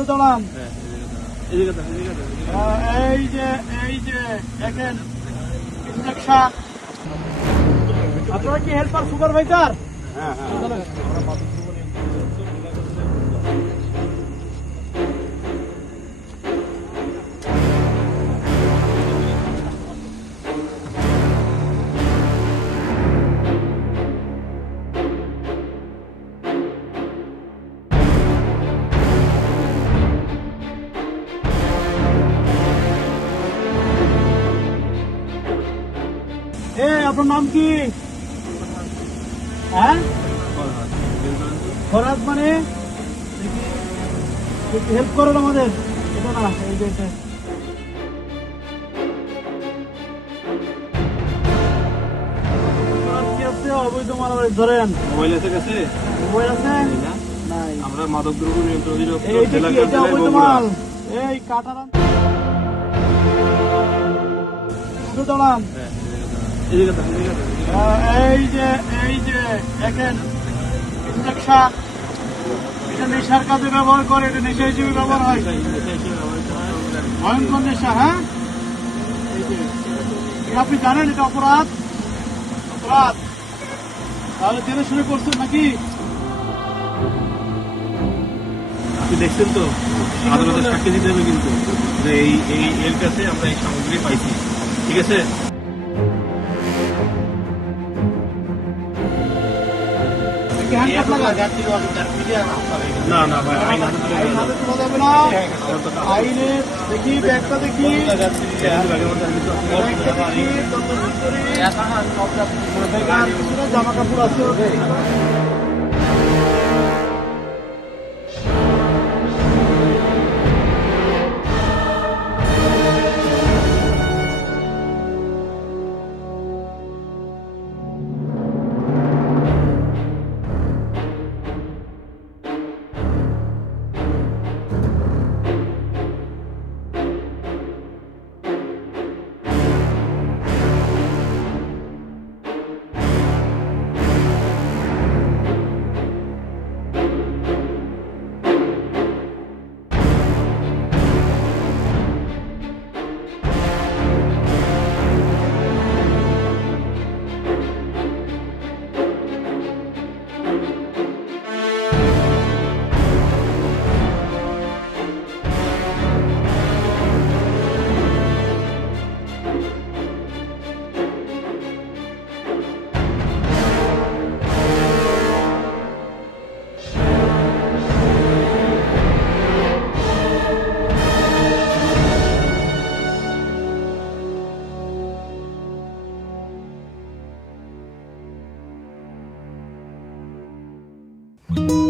শুধু দাঁড়ান। এই যে দেখেন ইনজেকশন। আপনারা কি হেল্পার সুপারভাইজার? আপনার নাম কি? হ্যাঁ, ফরাজ। মানে হেল্প করেন আমাদের। এটা না, এই যে এটা। কি আছে? অবৈধ মারামারি ধরেন। মোবাইল আছে কাছে? মোবাইল আছে? না, নাই। আমরা মাদক দ্রব্য নিয়ন্ত্রণ অধিদপ্তর এইটা জেলা কি? এটা অবৈধ কার্যালয় মাল। এই কাটারান শুধু দাঁড়ান। এই যে দেখেন ইনজেকশন। এটা নেশার কাজে ব্যবহার করে, এটা নেশা হিসেবে ব্যবহার হয়। ভয়ঙ্কর নেশা। হ্যাঁ, এই যে এটা আপনি জানেন এটা অপরাধ। অপরাধ তাহলে জেনে শুনে করছেন নাকি? আপনি দেখছেন তো, আদালতে সাক্ষী দিতে হবে কিন্তু যে এই এর কাছে আমরা এই সামগ্রী পাইছি। ঠিক আছে? না না ভাই, আইন হাতে তুলে নেওয়া যাবে। তোলা যাবে না। আইনে দেখি ব্যাগটা দেখি। ব্যাগটা দেখি, জামা কাপড় আছে। you